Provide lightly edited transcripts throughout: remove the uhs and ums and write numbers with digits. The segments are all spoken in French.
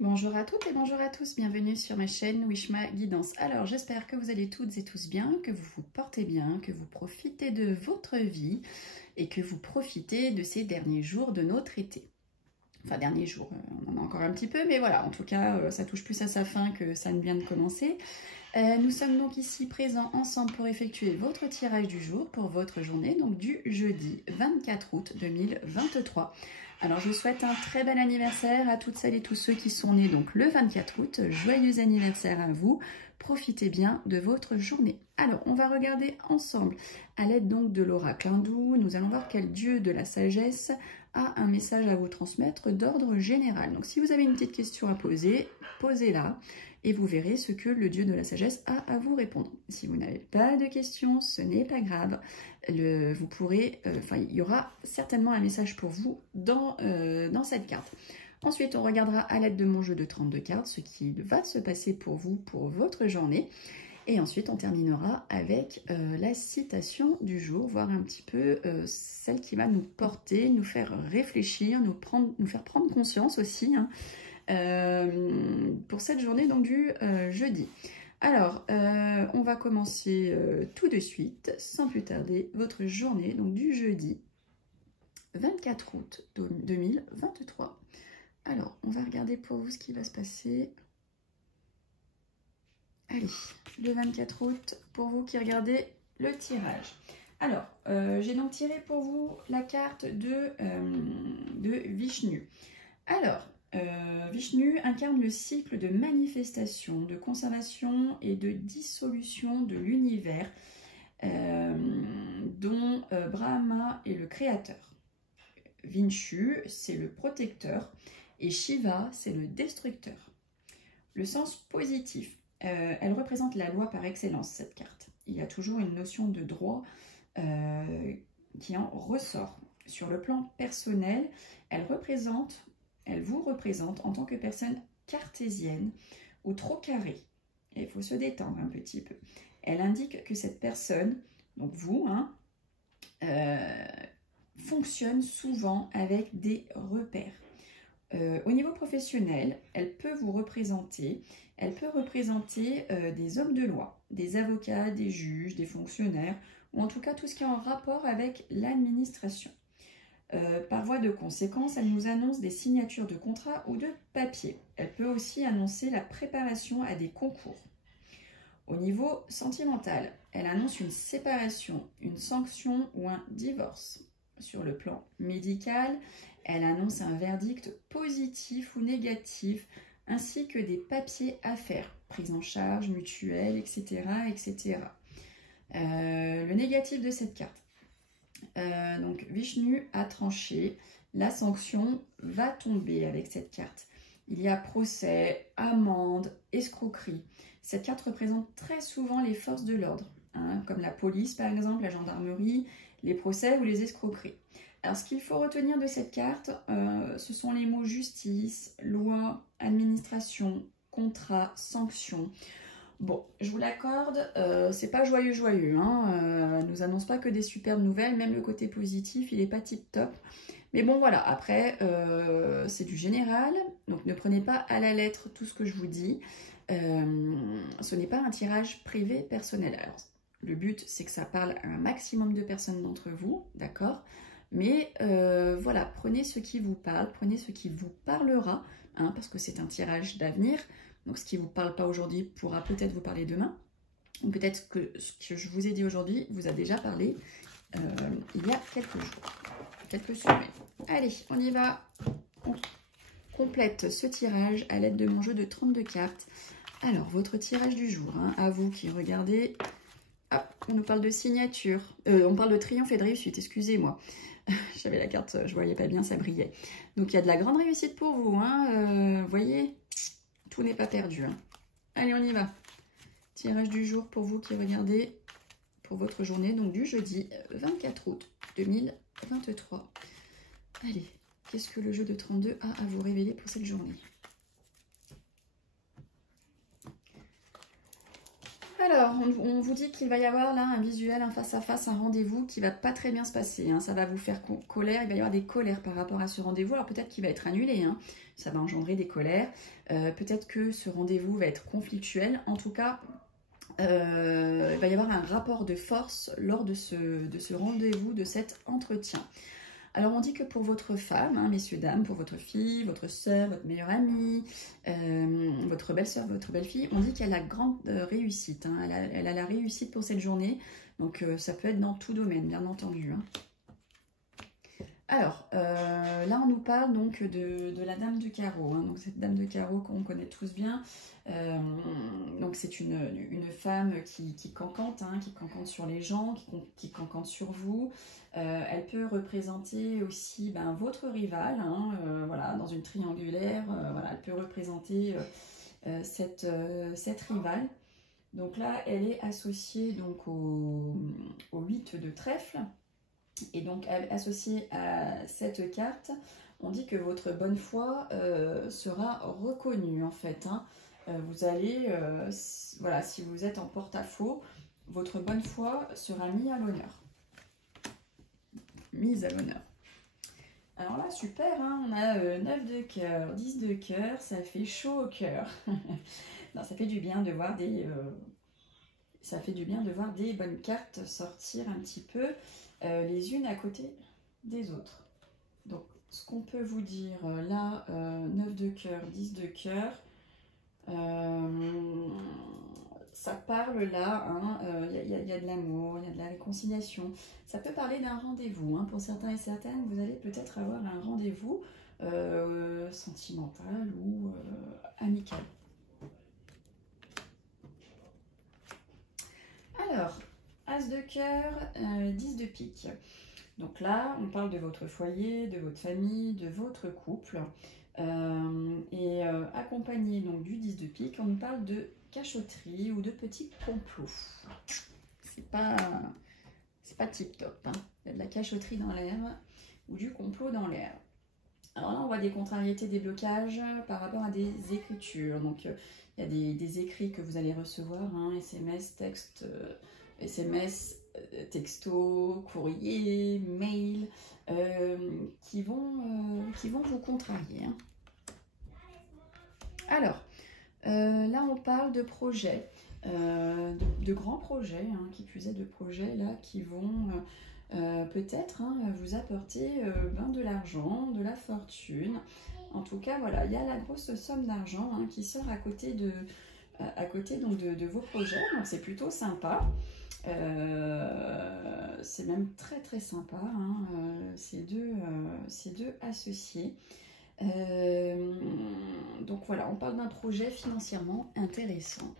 Bonjour à toutes et bonjour à tous, bienvenue sur ma chaîne Wishma Guidance. Alors j'espère que vous allez toutes et tous bien, que vous vous portez bien, que vous profitez de votre vie et que vous profitez de ces derniers jours de notre été. Enfin derniers jours, on en a encore un petit peu, mais voilà, en tout cas ça touche plus à sa fin que ça ne vient de commencer. Nous sommes donc ici présents ensemble pour effectuer votre tirage du jour pour votre journée, donc du jeudi 24 août 2023. Alors je souhaite un très bel anniversaire à toutes celles et tous ceux qui sont nés donc le 24 août. Joyeux anniversaire à vous, profitez bien de votre journée. Alors on va regarder ensemble à l'aide donc de l'oracle hindou. Nous allons voir quel dieu de la sagesse a un message à vous transmettre d'ordre général. Donc si vous avez une petite question à poser, posez-la et vous verrez ce que le dieu de la sagesse a à vous répondre. Si vous n'avez pas de questions, ce n'est pas grave. Vous pourrez, il y aura certainement un message pour vous dans cette carte. Ensuite, on regardera à l'aide de mon jeu de 32 cartes ce qui va se passer pour vous pour votre journée. Et ensuite, on terminera avec la citation du jour, voir un petit peu celle qui va nous porter, nous faire réfléchir, nous faire prendre conscience aussi, hein, pour cette journée donc du jeudi. Alors, on va commencer tout de suite, sans plus tarder, votre journée donc du jeudi 24 août 2023. Alors, on va regarder pour vous ce qui va se passer. Allez, le 24 août, pour vous qui regardez le tirage. Alors, j'ai donc tiré pour vous la carte de Vishnu. Alors, Vishnu incarne le cycle de manifestation, de conservation et de dissolution de l'univers dont Brahma est le créateur. Vinshu, c'est le protecteur et Shiva, c'est le destructeur. Le sens positif, elle représente la loi par excellence, cette carte. Il y a toujours une notion de droit qui en ressort. Sur le plan personnel, elle vous représente en tant que personne cartésienne ou trop carrée. Et il faut se détendre un petit peu. Elle indique que cette personne, donc vous, hein, fonctionne souvent avec des repères. Au niveau professionnel, elle peut vous représenter, des hommes de loi, des avocats, des juges, des fonctionnaires, ou en tout cas tout ce qui est en rapport avec l'administration. Par voie de conséquence, elle nous annonce des signatures de contrats ou de papiers. Elle peut aussi annoncer la préparation à des concours. Au niveau sentimental, elle annonce une séparation, une sanction ou un divorce. Sur le plan médical, elle annonce un verdict positif ou négatif, ainsi que des papiers à faire, prise en charge, mutuelle, etc. etc. Le négatif de cette carte. Donc Vishnu a tranché, la sanction va tomber avec cette carte. Il y a procès, amende, escroquerie. Cette carte représente très souvent les forces de l'ordre, hein, comme la police par exemple, la gendarmerie, les procès ou les escroqueries. Alors ce qu'il faut retenir de cette carte, ce sont les mots justice, loi, administration, contrat, sanction. Bon, je vous l'accorde, c'est pas joyeux, hein, nous annonce pas que des superbes nouvelles, même le côté positif, il n'est pas tip top. Mais bon voilà, après, c'est du général, donc ne prenez pas à la lettre tout ce que je vous dis. Ce n'est pas un tirage privé personnel. Alors, le but, c'est que ça parle à un maximum de personnes d'entre vous, d'accord? Mais voilà, prenez ce qui vous parle, prenez ce qui vous parlera, hein, parce que c'est un tirage d'avenir. Donc ce qui ne vous parle pas aujourd'hui pourra peut-être vous parler demain. Ou peut-être que ce que je vous ai dit aujourd'hui vous a déjà parlé il y a quelques jours, quelques semaines. Allez, on y va. On complète ce tirage à l'aide de mon jeu de 32 cartes. Alors, votre tirage du jour, hein, à vous qui regardez. Ah, on nous parle de signature. On parle de triomphe et de réussite, excusez-moi. J'avais la carte, je ne voyais pas bien, ça brillait. Donc, il y a de la grande réussite pour vous. Hein, voyez, tout n'est pas perdu. Hein. Allez, on y va. Tirage du jour pour vous qui regardez pour votre journée, donc du jeudi 24 août 2023. Allez, qu'est-ce que le jeu de 32 a à vous révéler pour cette journée? Alors, on vous dit qu'il va y avoir là un visuel, un face-à-face, un rendez-vous qui va pas très bien se passer. Hein. Ça va vous faire colère, il va y avoir des colères par rapport à ce rendez-vous. Alors peut-être qu'il va être annulé, hein. Ça va engendrer des colères. Peut-être que ce rendez-vous va être conflictuel. En tout cas, il va y avoir un rapport de force lors de ce rendez-vous, de cet entretien. Alors on dit que pour votre femme, hein, messieurs, dames, pour votre fille, votre soeur, votre meilleure amie, votre belle-soeur, votre belle-fille, on dit qu'elle a grande réussite. Hein, elle a la réussite pour cette journée. Donc ça peut être dans tout domaine, bien entendu. Hein. Alors, là on nous parle donc de la dame de carreau. Hein, donc cette dame de carreau qu'on connaît tous bien. Donc c'est une femme qui cancante, hein, qui cancante sur les gens, qui cancante sur vous. Elle peut représenter aussi votre rival, hein, voilà, dans une triangulaire. Voilà, elle peut représenter cette rivale. Donc là, elle est associée donc au 8 de trèfle. Et donc, associée à cette carte, on dit que votre bonne foi sera reconnue, en fait. Hein. Vous allez, voilà, si vous êtes en porte-à-faux, votre bonne foi sera mise à l'honneur. Mise à l'honneur. Alors là, super, hein, on a 9 de cœur, 10 de cœur, ça fait chaud au cœur. Non, ça fait du bien de voir ça fait du bien de voir des bonnes cartes sortir un petit peu les unes à côté des autres. Donc, ce qu'on peut vous dire là, 9 de cœur, 10 de cœur, ça parle là, y a de l'amour, il y a de la réconciliation. Ça peut parler d'un rendez-vous. Hein. Pour certains et certaines, vous allez peut-être avoir un rendez-vous sentimental ou amical. Alors, As de cœur, 10 de pique. Donc là, on parle de votre foyer, de votre famille, de votre couple. Accompagné donc du 10 de pique, on nous parle de cachotterie ou de petits complots. C'est pas tip top. Hein. Il y a de la cachotterie dans l'air ou du complot dans l'air. Alors là, on voit des contrariétés, des blocages par rapport à des écritures. Donc, il y a des écrits que vous allez recevoir, hein, SMS, texte, texto, courrier, mail, qui vont vous contrarier. Hein. Alors, là, on parle de projets, de grands projets, hein, qui plus est de projets là qui vont... peut-être vous apporter de l'argent, de la fortune. En tout cas, voilà, il y a la grosse somme d'argent hein, qui sort à côté donc de vos projets. Donc c'est plutôt sympa. C'est même très très sympa, hein, ces deux associés. Donc voilà, on parle d'un projet financièrement intéressant.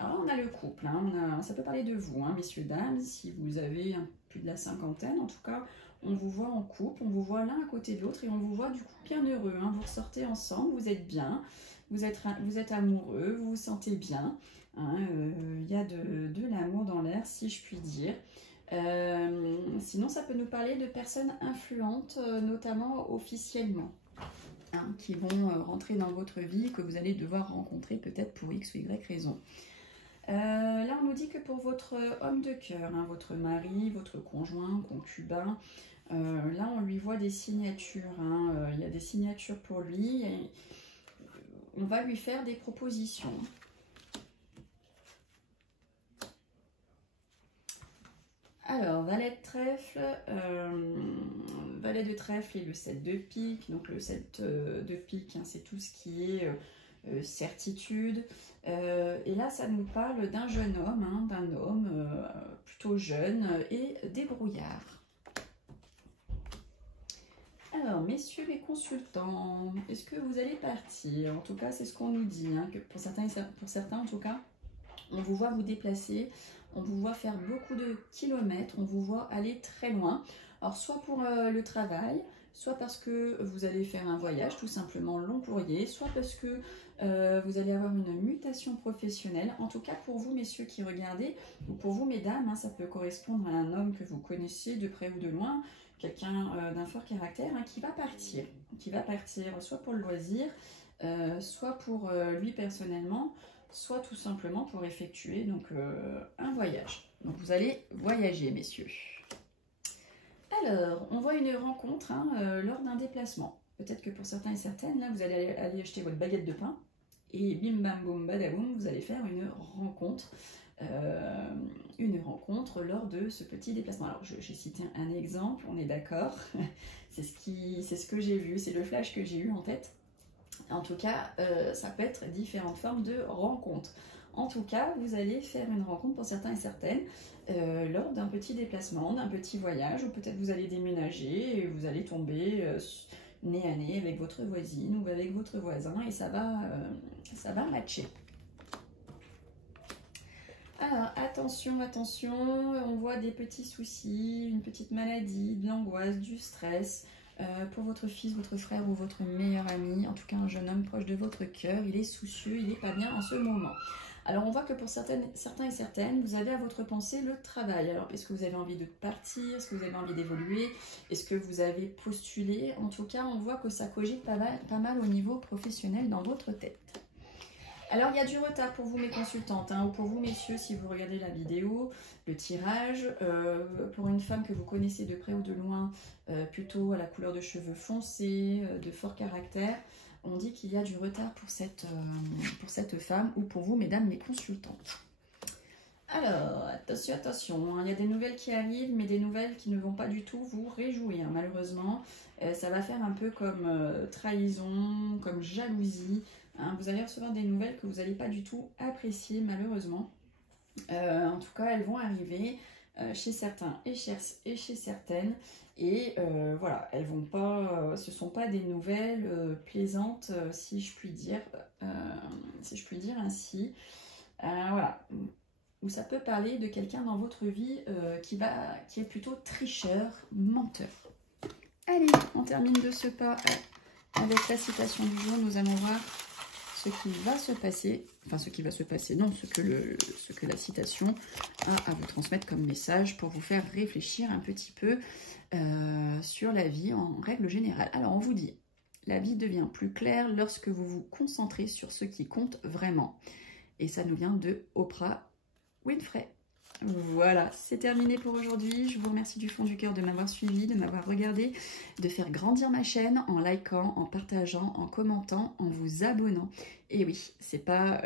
Alors là, on a le couple, hein, ça peut parler de vous, hein, messieurs, dames, si vous avez plus de la cinquantaine, en tout cas, on vous voit en couple, on vous voit l'un à côté de l'autre et on vous voit du coup bien heureux, hein, vous ressortez ensemble, vous êtes bien, vous êtes amoureux, vous vous sentez bien, hein, y a de l'amour dans l'air, si je puis dire. Sinon, ça peut nous parler de personnes influentes, notamment officiellement. Hein, qui vont rentrer dans votre vie, que vous allez devoir rencontrer peut-être pour X ou Y raison. Là, on nous dit que pour votre homme de cœur, hein, votre mari, votre conjoint, concubin, là, on lui voit des signatures. Hein, il y a des signatures pour lui. Et on va lui faire des propositions. Alors, valet de trèfle, valet de trèfle et le 7 de pique. Donc, le 7 de pique, hein, c'est tout ce qui est certitude. Et là, ça nous parle d'un jeune homme, hein, d'un homme plutôt jeune et débrouillard. Alors, messieurs les consultants, est-ce que vous allez partir? En tout cas, c'est ce qu'on nous dit, hein, que pour certains, en tout cas, on vous voit vous déplacer, on vous voit faire beaucoup de kilomètres, on vous voit aller très loin. Alors, soit pour le travail, soit parce que vous allez faire un voyage, tout simplement long courrier, soit parce que vous allez avoir une mutation professionnelle. En tout cas, pour vous, messieurs qui regardez, ou pour vous, mesdames, hein, ça peut correspondre à un homme que vous connaissez de près ou de loin, quelqu'un d'un fort caractère, hein, qui va partir soit pour le loisir, soit pour lui personnellement, soit tout simplement pour effectuer donc, un voyage. Donc vous allez voyager, messieurs. Alors, on voit une rencontre lors d'un déplacement. Peut-être que pour certains et certaines, là, vous allez aller acheter votre baguette de pain et bim bam boum badaboum, vous allez faire une rencontre lors de ce petit déplacement. Alors, j'ai cité un exemple, on est d'accord. C'est ce que j'ai vu, c'est le flash que j'ai eu en tête. En tout cas, ça peut être différentes formes de rencontres. En tout cas, vous allez faire une rencontre pour certains et certaines lors d'un petit déplacement, d'un petit voyage, ou peut-être vous allez déménager et vous allez tomber nez à nez avec votre voisine ou avec votre voisin et ça va matcher. Alors, attention, attention, on voit des petits soucis, une petite maladie, de l'angoisse, du stress pour votre fils, votre frère ou votre meilleur ami, en tout cas un jeune homme proche de votre cœur, il est soucieux, il n'est pas bien en ce moment. Alors on voit que pour certains et certaines, vous avez à votre pensée le travail. Alors est-ce que vous avez envie de partir? Est-ce que vous avez envie d'évoluer? Est-ce que vous avez postulé? En tout cas, on voit que ça cogite pas mal au niveau professionnel dans votre tête. Alors, il y a du retard pour vous, mes consultantes, ou pour vous, messieurs, si vous regardez la vidéo, le tirage. Pour une femme que vous connaissez de près ou de loin, plutôt à la couleur de cheveux foncés, de fort caractère, on dit qu'il y a du retard pour cette femme ou pour vous, mesdames, mes consultantes. Alors, attention, attention, il y a des nouvelles qui arrivent, mais des nouvelles qui ne vont pas du tout vous réjouir, malheureusement. Ça va faire un peu comme trahison, comme jalousie. Vous allez recevoir des nouvelles que vous n'allez pas du tout apprécier, malheureusement. En tout cas, elles vont arriver chez certains et chez certaines. Et voilà, elles vont pas, ce ne sont pas des nouvelles plaisantes, si je puis dire ainsi. Voilà. Ou ça peut parler de quelqu'un dans votre vie qui est plutôt tricheur, menteur. Allez, on termine de ce pas avec la citation du jour. Nous allons voir ce qui va se passer, enfin ce qui va se passer, non, ce que la citation a à vous transmettre comme message pour vous faire réfléchir un petit peu sur la vie en règle générale. Alors on vous dit, la vie devient plus claire lorsque vous vous concentrez sur ce qui compte vraiment. Et ça nous vient de Oprah Winfrey. Voilà, c'est terminé pour aujourd'hui. Je vous remercie du fond du cœur de m'avoir suivi, de m'avoir regardé, de faire grandir ma chaîne en likant, en partageant, en commentant, en vous abonnant. Et oui, c'est pas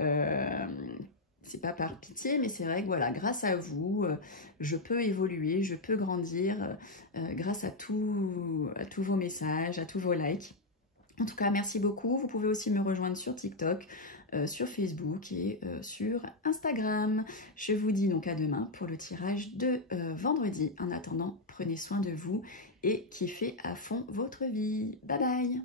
par pitié, mais c'est vrai que voilà, grâce à vous, je peux évoluer, je peux grandir grâce à tous vos messages, à tous vos likes. En tout cas, merci beaucoup. Vous pouvez aussi me rejoindre sur TikTok, sur Facebook et sur Instagram. Je vous dis donc à demain pour le tirage de vendredi. En attendant, prenez soin de vous et kiffez à fond votre vie. Bye bye!